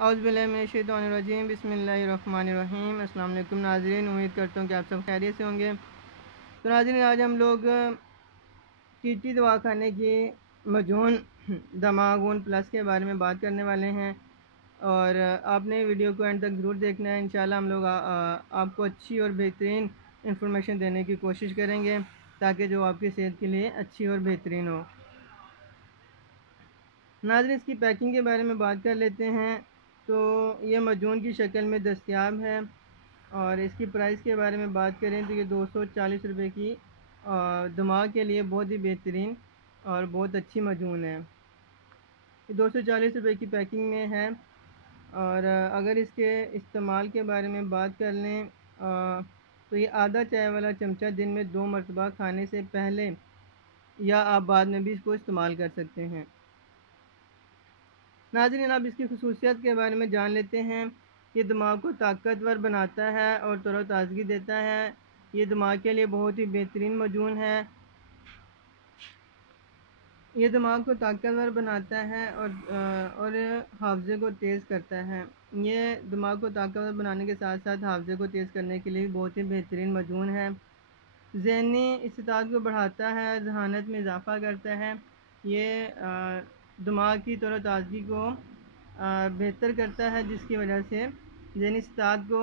औज़ु बिल्लाहि मिनश्शैतानिर्रजीम बिस्मिल्लाहिर्रहमानिर्रहीम। अस्सलाम वालेकुम नाज़रीन, उम्मीद करता हूँ कि आप सब खैरियत से होंगे। तो नाज़रीन, आज हम लोग टीटी दवाखाने की मजून दमागून प्लस के बारे में बात करने वाले हैं और आपने वीडियो को एंड तक ज़रूर देखना है। इंशाल्लाह हम लोग आपको अच्छी और बेहतरीन इंफॉर्मेशन देने की कोशिश करेंगे ताकि जो आपकी सेहत के लिए अच्छी और बेहतरीन हो। नाज़रीन, इसकी पैकिंग के बारे में बात कर लेते हैं। तो ये मजून की शक्ल में दस्तयाब है और इसकी प्राइस के बारे में बात करें तो ये 240 रुपये की दिमाग के लिए बहुत ही बेहतरीन और बहुत अच्छी मजून है। ये 240 रुपये की पैकिंग में है। और अगर इसके इस्तेमाल के बारे में बात कर लें तो ये आधा चाय वाला चमचा दिन में 2 मरतबा खाने से पहले या आप बाद में भी इसको इस्तेमाल कर सकते हैं। नाज़रीन, अब इसकी खसूसियत के बारे में जान लेते हैं। ये दिमाग को ताकतवर बनाता है और तरोताज़गी देता है। ये दिमाग के लिए बहुत ही बेहतरीन मजून है। ये दिमाग को ताकतवर बनाता है और हाफ़्ज़े को तेज़ करता है। ये दिमाग को ताकतवर बनाने के साथ साथ हाफ़्ज़े को तेज़ करने के लिए बहुत ही बेहतरीन मजून है। ज़हनी इस्तिताद को बढ़ाता है, ज़हानत में इजाफ़ा करता है। ये दिमाग की तरोताज़गी को बेहतर करता है, जिसकी वजह से ज़हनी इस्तिताद को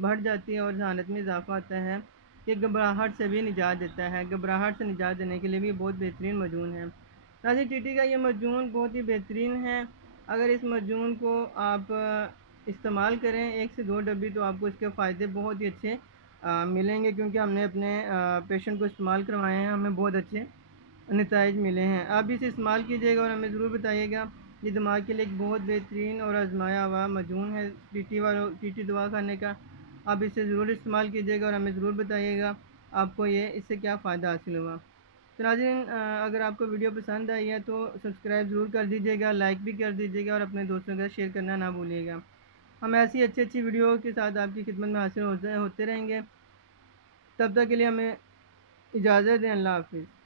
बढ़ जाती है और ज़हानत में इजाफ़ा आता है। ये घबराहट से भी निजात देता है। घबराहट से निजात देने के लिए भी बहुत बेहतरीन मजून है। नाज़रीन, टीटी का ये मजून बहुत ही बेहतरीन है। अगर इस मजून को आप इस्तेमाल करें 1 से 2 डब्बी तो आपको इसके फ़ायदे बहुत ही अच्छे मिलेंगे, क्योंकि हमने अपने पेशेंट को इस्तेमाल करवाए हैं, हमें बहुत अच्छे नताइज मिले हैं। आप भी इसे इस्तेमाल कीजिएगा और हमें ज़रूर बताइएगा। ये दिमाग के लिए एक बहुत बेहतरीन और आजमाया हुआ मजून है टीटी दवा खाने का। आप इसे ज़रूर इस्तेमाल कीजिएगा और हमें ज़रूर बताइएगा आपको ये इससे क्या फ़ायदा हासिल हुआ। तो नाज़रीन, अगर आपको वीडियो पसंद आई है तो सब्सक्राइब ज़रूर कर दीजिएगा, लाइक भी कर दीजिएगा और अपने दोस्तों के साथ शेयर करना ना भूलिएगा। हम ऐसी अच्छी अच्छी वीडियो के साथ आपकी खिदमत में हासिल होते रहेंगे। तब तक के लिए हमें इजाज़त दें। अल्लाह हाफ़िज़।